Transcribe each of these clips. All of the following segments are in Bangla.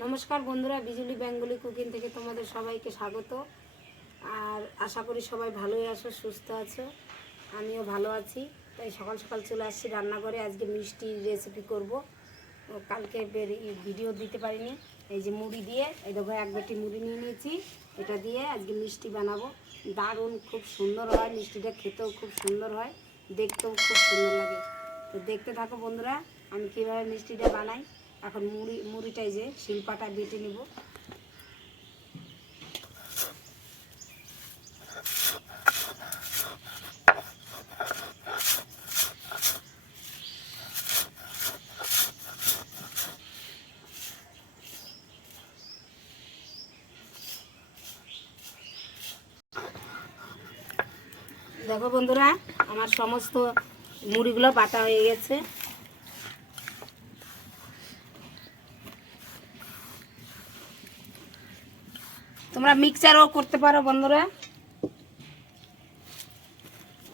নমস্কার বন্ধুরা বিজুলি বেঙ্গলি কুকিং থেকে তোমাদের সবাইকে স্বাগত। আর আশা করি সবাই ভালোই আছো, সুস্থ আছো। আমিও ভালো আছি। তাই সকাল সকাল চলে আসছি রান্নাঘরে। আজকে মিষ্টি রেসিপি করব। কালকে বেরি- ভিডিও দিতে পারিনি। এই যে মুড়ি দিয়ে, এই দেখো এক বাটি মুড়ি নিয়ে নিয়েছি। এটা দিয়ে আজকে মিষ্টি বানাবো। দারুণ, খুব সুন্দর হয়। মিষ্টিটা খেতেও খুব সুন্দর হয়। দেখতেও খুব সুন্দর লাগে। তো দেখতে থাকো বন্ধুরা, আমি কীভাবে মিষ্টিটা বানাই। এখন মুড়ি, মুড়িটাই যে শিল্পাটা বেটে নেব। দেখো বন্ধুরা, আমার সমস্ত মুড়িগুলো বাটা হয়ে গেছে। তোমরা মিক্সারও করতে পারো বন্ধুরা।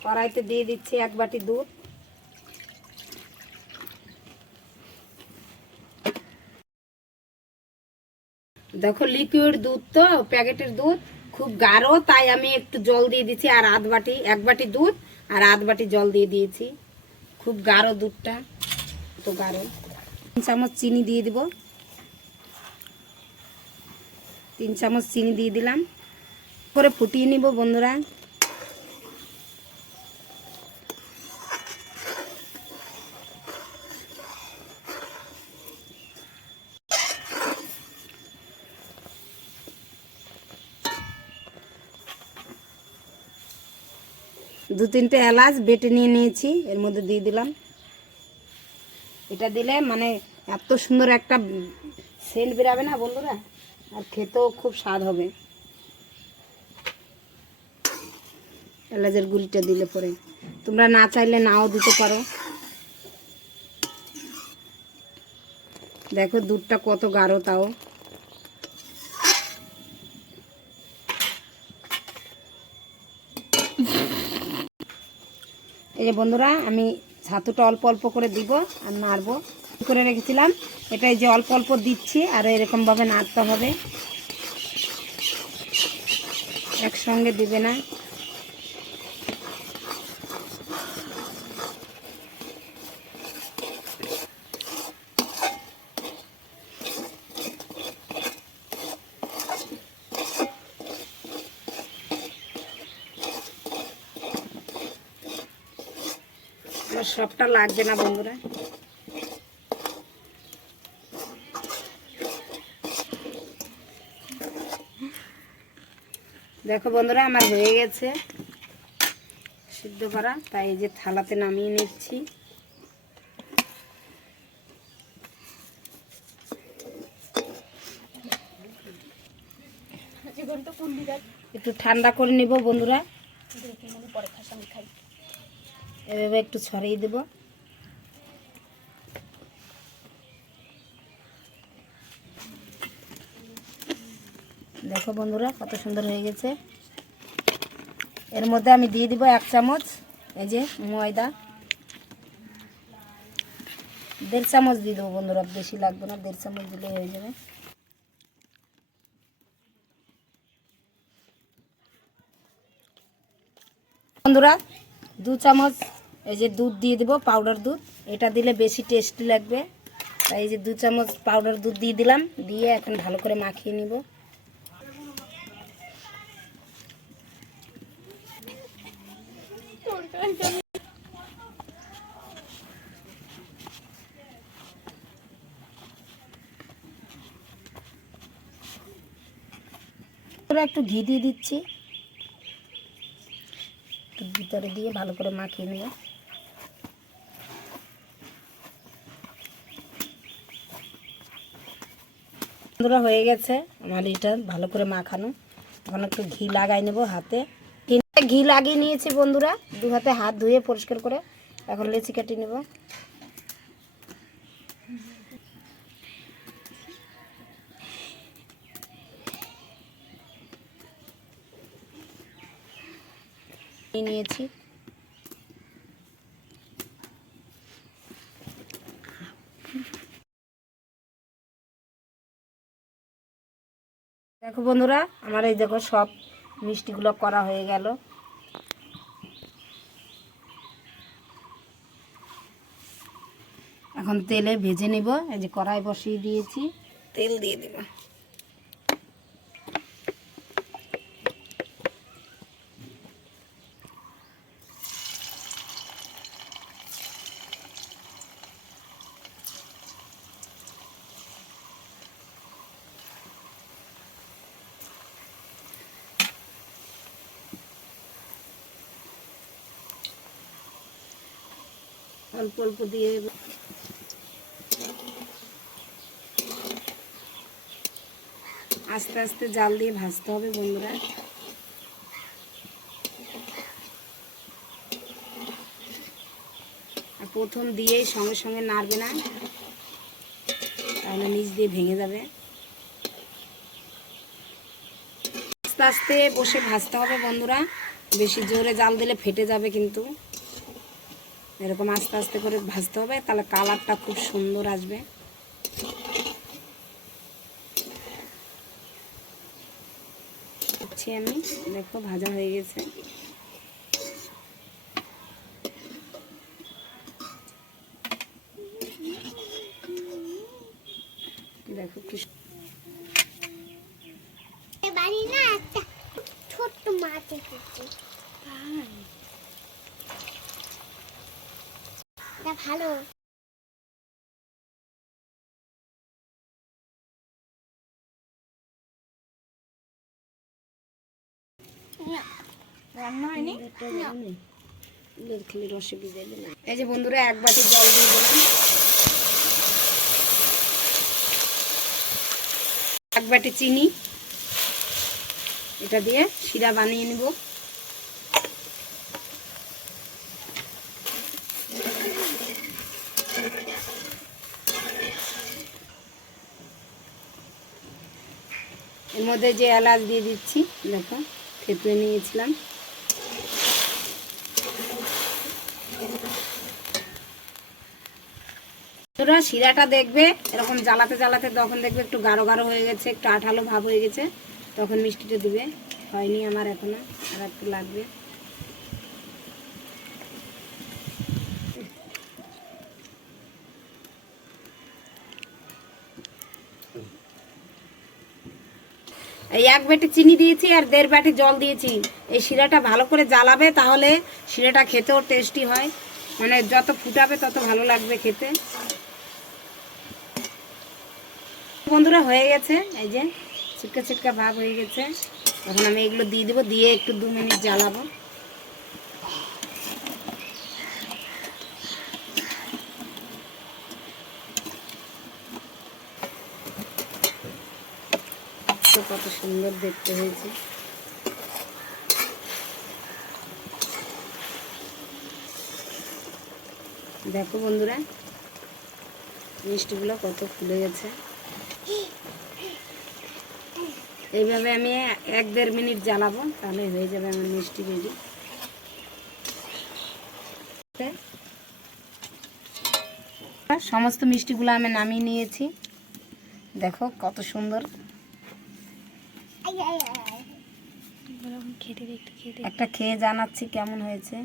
কড়াইতে দিয়ে দিচ্ছি এক বাটি দুধ। দেখো লিকুইড দুধ তো, প্যাকেটের দুধ খুব গাঢ়, তাই আমি একটু জল দিয়ে দিচ্ছি আর আধ বাটি, এক বাটি দুধ আর আধ বাটি জল দিয়ে দিয়েছি। খুব গাঢ় দুধটা তো গাঢ়। চামচ চিনি দিয়ে দিব। তিন চামচ চিনি দিয়ে দিলাম। করে ফুটিয়ে নিব বন্ধুরা। দু তিনটে এলাচ বেটে নিয়ে নিয়েছি, এর মধ্যে দিয়ে দিলাম। এটা দিলে মানে এত সুন্দর একটা সেন্ট বেরাবে না বন্ধুরা? আর খেতেও খুব স্বাদ হবে। এলাচের গুঁড়িটা দিলে পরে। তোমরা না চাইলে নাও দিতে পারো। দেখো দুধটা কত গাঢ় তাও। এই যে বন্ধুরা, আমি ছাতুটা অল্প অল্প করে দিব আর নাড়বো। করে রেখেছিলাম। এটা এই যে অল্প অল্প দিচ্ছি, আর এরকমভাবে নাড়তে হবে। একসঙ্গে দিবে না। সবটা লাগবে না বন্ধুরা। দেখো বন্ধুরা, আমার হয়ে গেছে সিদ্ধ করা। তাই এই যে থালাতে নামিয়ে নিচ্ছি। একটু ঠান্ডা করে নিব বন্ধুরা। এভাবে একটু ছড়িয়ে দেব। দেখো বন্ধুরা, কত সুন্দর হয়ে গেছে। এর মধ্যে আমি দিয়ে দিব এক চামচ, এই যে ময়দা। দেড় চামচ দিয়ে দেবো বন্ধুরা, বেশি লাগবে না, দেড় চামচ দিলে হয়ে যাবে। বন্ধুরা, দু চামচ, এই যে দুধ দিয়ে দিব পাউডার দুধ। এটা দিলে বেশি টেস্টি লাগবে। তাই এই যে দু চামচ পাউডার দুধ দিয়ে দিলাম, দিয়ে এখন ভালো করে মাখিয়ে নিব। একটু ঘি দিয়ে দিচ্ছি। ভিতরে দিয়ে ভালো করে মাখিয়ে নেব বন্ধুরা, হয়ে গেছে আমার এটা ভালো করে মাখানো। এখন একটু ঘি লাগাই নেব হাতে। ঘি লাগিয়ে নিয়েছি বন্ধুরা। দু হাতে হাত ধুয়ে পরিষ্কার করে এখন লেচি কেটে নেব। নিয়েছি। দেখো বন্ধুরা, আমার এই দেখো সব মিষ্টিগুলো করা হয়ে গেল। এখন তেলে ভেজে নিব এই যে কড়াই বসিয়ে দিয়েছি তেল দিয়ে দেব অল্প অল্প দিয়ে। আস্তে আস্তে জাল দিয়ে ভাজতে হবে বন্ধুরা। আর প্রথম দিয়েই সঙ্গে সঙ্গে নাড়বে না, তাহলে নিচ দিয়ে ভেঙে যাবে। আস্তে আস্তে বসে ভাজতে হবে বন্ধুরা, বেশি জোরে জাল দিলে ফেটে যাবে কিন্তু। এরকম আস্তে আস্তে করে ভাজতে হবে তাহলে কালারটা খুব সুন্দর আসবে। দিচ্ছি আমি দেখো ভাজা হয়ে গেছে। দেখো কি ছোট্ট মাছ তা ভালো। এই যে বন্ধুরা, এক বাটি জল দিয়ে দিলাম। এক বাটি চিনি। এটা দিয়ে শিরা বানিয়ে নিব। মধ্যে যে এলাচ দিয়ে দিচ্ছি, দেখো ফেঁপে নিয়েছিলাম। তোরা শিরাটা দেখবে, এরকম জ্বালাতে জ্বালাতে তখন দেখবে একটু গাঢ় গাঢ় হয়ে গেছে, একটু আঠালো ভাব হয়ে গেছে, তখন মিষ্টিটা দিবে। হয়নি আমার এখনও, আর একটু লাগবে। এই এক বাটি চিনি দিয়েছি আর দেড় বাটি জল দিয়েছি। এই শিরাটা ভালো করে জ্বালাবে তাহলে শিরাটা খেতেও টেস্টি হয়। মানে যত ফুটাবে তত ভালো লাগবে খেতে। বন্ধুরা, হয়ে গেছে। এই যে ছিটকা ছিটকা ভাব হয়ে গেছে। এখন আমি এগুলো দিয়ে দেবো, দিয়ে একটু দু মিনিট জ্বালাবো তো কত সুন্দর দেখতে হয়েছে। দেখো বন্ধুরা, মিষ্টিগুলো কত ফুলে গেছে। এইভাবে আমি এক দেড় মিনিট জ্বালাবো, তাহলে হয়ে যাবে আমার মিষ্টি রেডি। সমস্ত মিষ্টিগুলো আমি নামিয়ে নিয়েছি। দেখো কত সুন্দর। একটা খেয়ে জানাচ্ছি কেমন হয়েছে।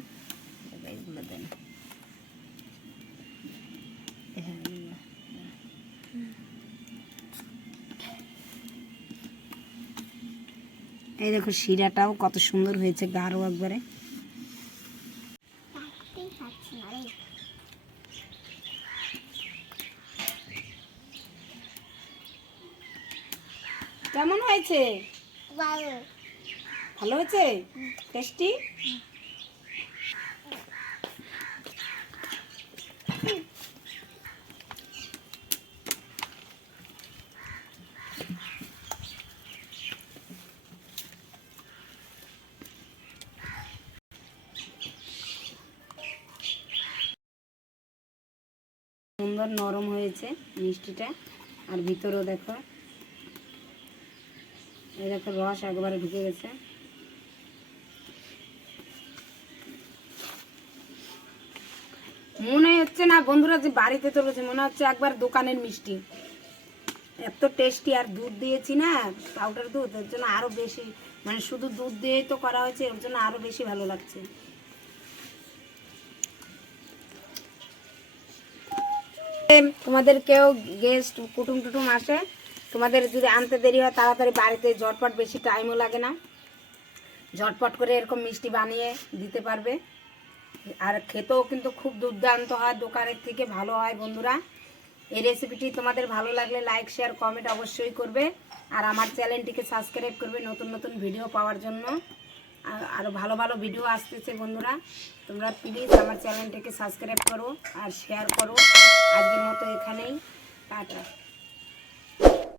হ্যাঁ, এই দেখো শিরাটাও কত সুন্দর হয়েছে গাঢ় একবারে। কেমন হয়েছে? ভালো। হয়েছে টেস্টি সুন্দর নরম হয়েছে মিষ্টিটা আর ভিতরেও দেখো এই দেখো রস একবারে ঢুকে গেছে। মনে হচ্ছে না বন্ধুরা যে বাড়িতে চলেছে, মনে হচ্ছে একবার দোকানের মিষ্টি। এত টেস্টি আর দুধ দিয়েছি না পাউডার দুধ, এর জন্য আরও বেশি মানে শুধু দুধ দিয়েই তো করা হয়েছে, এর জন্য আরও বেশি ভালো লাগছে। তোমাদের কেউ গেস্ট কুটুম টুটুম আসে? তোমাদের যদি আনতে দেরি হয়, তাড়াতাড়ি বাড়িতে ঝটপট বেশি টাইমও লাগে না। ঝটপট করে এরকম মিষ্টি বানিয়ে দিতে পারবে। আর খেতেও কিন্তু খুব দুর্দান্ত হয়, দোকানের থেকে ভালো হয় বন্ধুরা। এই রেসিপিটি তোমাদের ভালো লাগলে লাইক শেয়ার কমেন্ট অবশ্যই করবে। আর আমার চ্যানেলটিকে সাবস্ক্রাইব করবে নতুন নতুন ভিডিও পাওয়ার জন্য। আর আরও ভালো ভালো ভিডিও আসতেছে বন্ধুরা। তোমরা প্লিজ আমার চ্যানেলটিকে সাবস্ক্রাইব করো আর শেয়ার করো। আজকের মতো এখানেই। টাটা।